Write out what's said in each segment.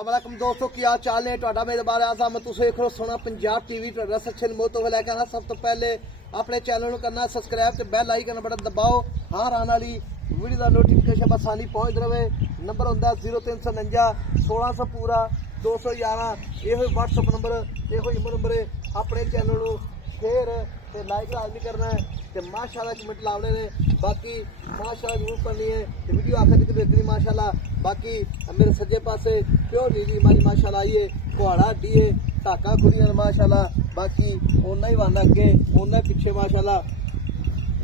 अस्सलामुअलैकुम दोस्तों, की हाल चाल है? ਤੁਹਾਡਾ ਮੇਰੇ ਬਾਰੇ ਆਜ਼ਮ ਤੁਸੀਂ ਦੇਖ ਰਹੇ ਹੋ ਸੋਨਾ ਪੰਜਾਬ ਟੀਵੀ। ਤੁਹਾਡਾ ਸੱਚਨ ਮੋਹ ਤੋਂ ਲੈ ਕੇ ਆਣਾ। ਸਭ ਤੋਂ ਪਹਿਲੇ ਆਪਣੇ ਚੈਨਲ ਨੂੰ ਕਰਨਾ ਸਬਸਕ੍ਰਾਈਬ ਤੇ ਬੈਲ ਆਈਕਨ ਬਟਨ ਦਬਾਓ। ਹਰ ਆਉਣ ਵਾਲੀ ਵੀਡੀਓ ਦਾ ਨੋਟੀਫਿਕੇਸ਼ਨ ਆਸਾਨੀ ਪਹੁੰਚ ਰਹੇ। ਨੰਬਰ ਹੁੰਦਾ 0349 1600 ਪੂਰਾ 211। ਇਹੋ ਹੀ WhatsApp ਨੰਬਰ, ਇਹੋ ਹੀ ਨੰਬਰ ਆਪਣੇ ਚੈਨਲ ਨੂੰ शेयर ते लाइक लाजमी करना है ते माशाल्लाह कमेंट लावने ने। बाकी माशाल्लाह जरूर करनी है ते वीडियो आखिर तक देखनी माशाल्लाह। बाकी मेरे सज्जे पासे प्योर नीली हमारी माशाल्लाह आई है, कुहाड़ा डी है, टाका खुली माशाल्लाह। बाकी ओना ही वांदा अगे ओना पिछे माशाल्लाह।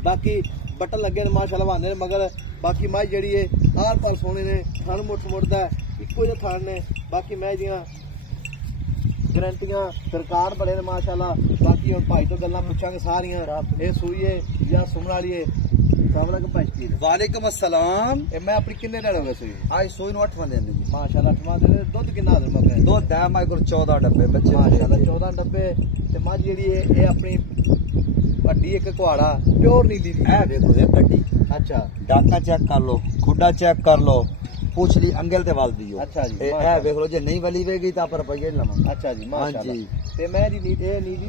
बाकी बटन लगे माशाल्लाह वांदे ने मगर बाकी माई जड़ी है आर पार सोने ने थन मुठ मुड़दा इको जिहा थन ने। बाकी मैं दियां गारंटियां सरकार बड़े ने माशाल्लाह। बाकी हम भाई तो गल्लां पुछांगे सारियां। ये सूई है या सुमन वाली है? वालेकुम अस्सलाम। मैं अपनी किन्ने दिन हो गए सूई? आज सूई नु 8वां दिन जी माशाल्लाह। 8वां दिन दुध किन्ना दे मगर? दुध है माई को 14 डब्बे बच्चे माशाल्लाह 14 डब्बे। ते मझ जेडी है ये अपनी ਵੱਡੀ एक कुहाड़ा प्योर नीली दी है। देखो ये कड्डी। अच्छा डाका चेक कर लो, खुडा चेक कर लो, पूछली अंगल ते वाल दियो। अच्छा जी ए देख लो जे नहीं वली वेगी ता पर रुपये लवांगे। अच्छा जी माशाल्लाह। हां जी ते मैं दी नीली दी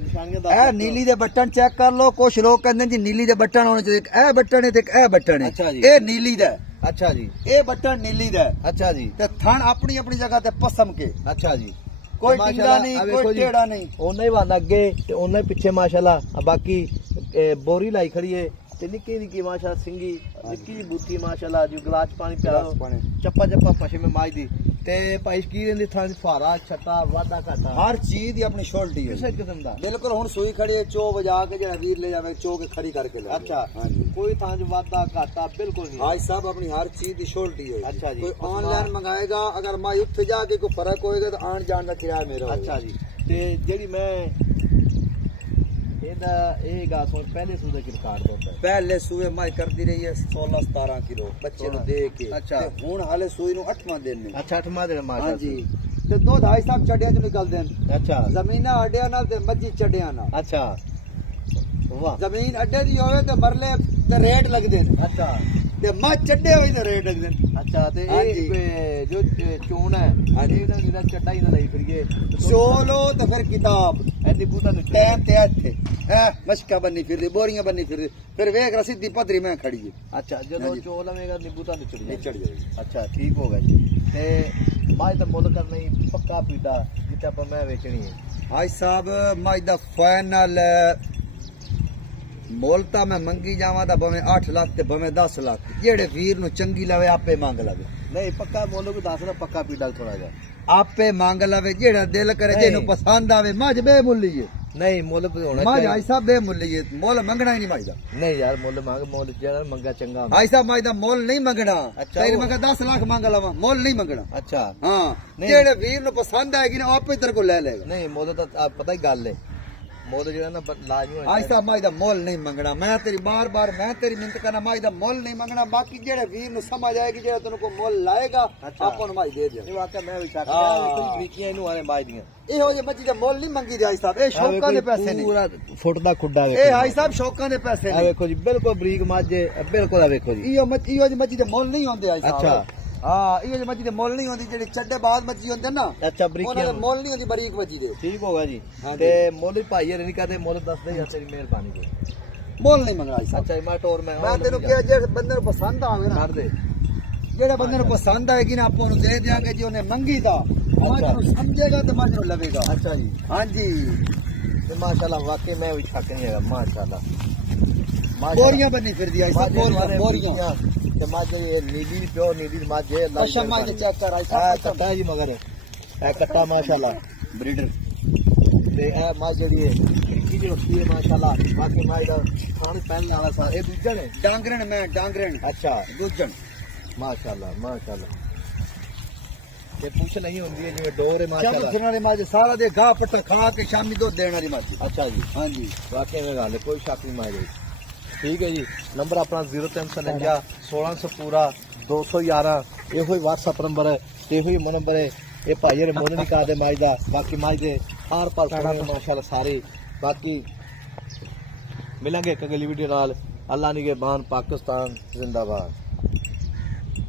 निशानियां दा ए नीली दे बटन चेक कर लो। कुछ लोग कहंदे जी नीली दे बटन होने चाहिए। ए बटन है ते ए बटन है। अच्छा जी ए नीली दा। अच्छा जी ए बटन नीली दा। अच्छा जी ते थन अपनी अपनी जगह ते पसम के। अच्छा जी कोई टिंगा नहीं, कोई टेढ़ा नहीं। ओना ही वांदा अगे ते ओना ही पिछे माशाल्लाह। बाकी बोरी लाई खड़ी है ते निक्की निक्की माशाल्लाह सिंगी निक्की जी बूटी माशाल्लाह। जो गिलास पानी पिला चप्पा चप्पा पशे में माई दी ते भाई की रहिंदी थां फारा छटा वादा घाटा हर चीज दी अपनी शोल्टी है किसे किस्म दा। बिल्कुल हुन सूई खड़ी है चो बजा के जेड़ा वीर ले जावे चो के खड़ी करके ले। अच्छा हां जी कोई थां जो वादा घाटा बिल्कुल नहीं। आज सब अपनी हर चीज दी शोल्टी है। अच्छा जी कोई ऑनलाइन मंगाएगा अगर माई उत्थे जाके कोई फर्क होएगा तो आन जान दा किराया मेरा। अच्छा जी ते जेडी मैं एदा ए गास हुन पहले सूदे की रिकॉर्ड होता है। पहले सूए माई करदी रही है 16-17 किलो बच्चे नु दे के। अच्छा हुन हाले सूई नु 8वां दिन ने। अच्छा 8वां दिन माशाल्लाह। हां जी ते दो ढाई साहब चढ़िया जो निकलदे न। अच्छा जमीना अड्डिया नाल ते मज्जी चढ़िया नाल। अच्छा वाह जमीन अड्डे दी होवे ते मरले ते रेट लगदे न। अच्छा ते मज चढ़े होई ते रेट लगदे न। अच्छा ते ए जो चून है हां जी दा चड्डा ही ना लई करिए चोलो तो फिर किताब एनी बूटा नु टाइम ते इथे है मशका बन्नी फिरदी बोरियां बन्नी फिरदी फिर वेख रहा सीधी पथरी में खड़ी है। अच्छा जदों चोल आवेगा नींबू ता चढ़ जाएगी। अच्छा ठीक हो गया जी। ते माई दा मुल करना ही पक्का पीटा जिते आप मैं बेचनी है। हाई साहब माई दा फाइनल मोलता मैं मंगी जावा ता भवे 8 लाख ते भवे 10 लाख जेड़े वीर नु चंगी लवे आपे मांग लवे। नहीं पक्का मोल को दस ना पक्का पीटा थोड़ा जा आपे मांग लवे जेड़ा दिल करे जेनु पसंद आवे मज बेमुल्ली है। नहीं मोल होना मज भाई साहब बेमुल्ली है मोल मंगना ही नहीं माई दा। नहीं यार मोल मांग मोल जेड़ा मंगा चंगा भाई साहब माई दा मोल नहीं मंगना। अच्छा तेरे मंगा 10 लाख मांग लवा मोल नहीं मंगना। अच्छा हां जेड़े वीर नु पसंद आएगी ना आपे तेरे को ले लेगा। नहीं मोल तो पता ही गल है मोल जेड़ा ना लाजमी है। आज साहब माई दा मोल नहीं मंगना। मैं तेरी बार बार मैं तेरी मिन्नत करना माई दा मोल नहीं मंगना। बाकी जेड़े वीर नु समझ आएगी जेड़ा तेरे को मोल लाएगा आपन माई दे दे। ये वाकई मैं भी चाहता हूं कोई ब्रीकियां इनु आने माई दियां ਇਹੋ ਜਿਹੇ ਮੱਝੀ ਦੇ ਮੁੱਲ ਨਹੀਂ ਮੰਗੀ ਦੇ ਆਈ ਸਾਹਿਬ। ਇਹ ਸ਼ੌਕਾਂ ਦੇ ਪੈਸੇ ਨੇ। ਪੂਰਾ ਫੁੱਟ ਦਾ ਖੁੱਡਾ ਵੇਖੋ ਇਹ ਆਈ ਸਾਹਿਬ ਸ਼ੌਕਾਂ ਦੇ ਪੈਸੇ ਆ ਨੇ। ਵੇਖੋ ਜੀ ਬਿਲਕੁਲ ਬਰੀਕ ਮੱਝ ਬਿਲਕੁਲ ਆ ਵੇਖੋ ਜੀ। ਇਹੋ ਜਿਹੀ ਮੱਝੀ ਦੇ ਮੁੱਲ ਨਹੀਂ ਹੁੰਦੇ ਆਈ ਸਾਹਿਬ। ਅੱਛਾ ਹਾਂ ਇਹੋ ਜਿਹੀ ਮੱਝੀ ਦੇ ਮੁੱਲ ਨਹੀਂ ਹੁੰਦੀ ਜਿਹੜੀ ਚੱਡੇ ਬਾਅਦ ਮੱਝੀ ਹੁੰਦੇ ਨਾ। ਅੱਛਾ ਬਰੀਕੀਆਂ ਉਹਨਾਂ ਦੇ ਮੁੱਲ ਨਹੀਂ ਹੁੰਦੀ ਬਰੀਕ ਮੱਝੀ ਦੇ। ਠੀਕ ਹੋਗਾ ਜੀ। ਤੇ ਮੁੱਲ ਭਾਈ ਹਰ ਨਹੀਂ ਕਹਦੇ ਮੁੱਲ ਦੱਸਦੇ ਜਾਂ ਤੇਰੀ ਮਿਹਰਬਾਨੀ ਕੋਈ ਮੁੱਲ ਨਹੀਂ ਮੰਗਣਾ ਆਈ ਸਾਹਿਬ। ਅੱਛਾ ਮੈਂ ਟੋਰ ਮੈਂ ਤੈਨੂੰ ਕਿਹਾ ਜਿਹੜੇ ਬੰਦੇ ਨੂੰ ਪਸੰਦ ਆਵੇ ਨਾ ਕਰ ਦੇ ਜਿਹੜੇ ਬੰਦੇ ਨੂੰ ਪਸੰਦ ਆਏਗੀ ਨਾ ਆਪਾਂ ਨੂੰ ਦੇ ਦਿਆਂਗੇ। ਜੇ ਉਹਨੇ ਮੰਗੀ ਤਾਂ ਮੱਝ ਨੂੰ ਸਮਝੇਗਾ ਤੇ ਮੱਝ ਨੂੰ ਲਵੇਗਾ। ਅੱਛਾ ਜੀ ਹਾਂ ਜੀ ਤੇ ਮਾਸ਼ਾਅੱਲਾ ਵਾਕਈ ਮੈਂ ਵੀ ਸ਼ੱਕ ਨਹੀਂ ਹੈਗਾ ਮਾਸ਼ਾਅੱਲਾ। ਬੋਰੀਆਂ ਬੰਨੀ ਫਿਰਦੀ ਆਈ ਸਾਹਿਬ ਬੋਰੀਆਂ ਤੇ ਮੱਝ ਇਹ ਨੀਲੀ ਪਿਓ ਨੀਲੀ ਮੱਝ ਹੈ। ਅੱਛਾ ਮੱਝ ਚੈੱਕ ਕਰ ਆਈ ਆ ਸਾਹਿਬ। ਕੱਟਾ ਜੀ ਮਗਰ ਇਹ ਕੱਟਾ ਮਾਸ਼ਾਅੱਲਾ ਬਰੀਡਰ ਤੇ ਇਹ ਮੱਝ ਜਿਹੜੀ ਹੈ ਕੀ ਜੀ ਹੁੰਦੀ ਹੈ ਮਾਸ਼ਾਅੱਲਾ। ਬਾਕੀ ਮੱਝ ਦਾ ਖਾਣ ਪੈਣ ਵਾਲਾ ਸਾਰਾ ਇਹ ਦੂਜਾ ਨੇ ਡਾਂਗਰਣ ਮੈਂ ਡਾਂਗਰਣ। ਅੱਛਾ ਦੂਜਣ ਮਾਸ਼ਾਅੱਲਾ ਮਾਸ਼ਾਅੱਲਾ। ਤੇ ਪੁੱਛ ਨਹੀਂ ਹੁੰਦੀ ਹੈ ਜਿਵੇਂ ਡੋਰ ਹੈ ਮਾਸ਼ਾਅੱਲਾ। ਸ਼ਾਮ ਦੀ ਮੱਝ ਸਾਰਾ ਦੇ ਘਾਹ ਪੱਟਾ ਖਾ ਕੇ ਸ਼ਾਮੀ ਦੁੱਧ ਦੇਣ ਵਾਲੀ ਮੱਝ। ਅੱਛਾ ਜੀ ਹਾਂ ਜੀ ਵਾਕਈ में ਗੱਲ ਕੋਈ ਸ਼ੱਕ ਨਹੀਂ ਮਾਰੇ। ਠੀਕ ਹੈ ਜੀ ਨੰਬਰ ਆਪਣਾ 0349 1600 ਪੂਰਾ 211 ਇਹੋ ਹੀ WhatsApp ਨੰਬਰ ਹੈ ਤੇ ਇਹੋ ਹੀ ਨੰਬਰ ਹੈ। ਇਹ ਭਾਈ ਹਰ ਮੁੱਲ ਨਹੀਂ ਕਰਦੇ ਮਾਈ ਦਾ। ਬਾਕੀ ਮਾਈ ਦੇ ਹਾਰ ਪਾਲ ਮਾਸ਼ਾਅੱਲਾ ਸਾਰੇ। ਬਾਕੀ ਮਿਲਾਂਗੇ ਇੱਕ ਅਗਲੀ ਵੀਡੀਓ ਨਾਲ। अल्लाह निगहबान पाकिस्तान जिंदाबाद।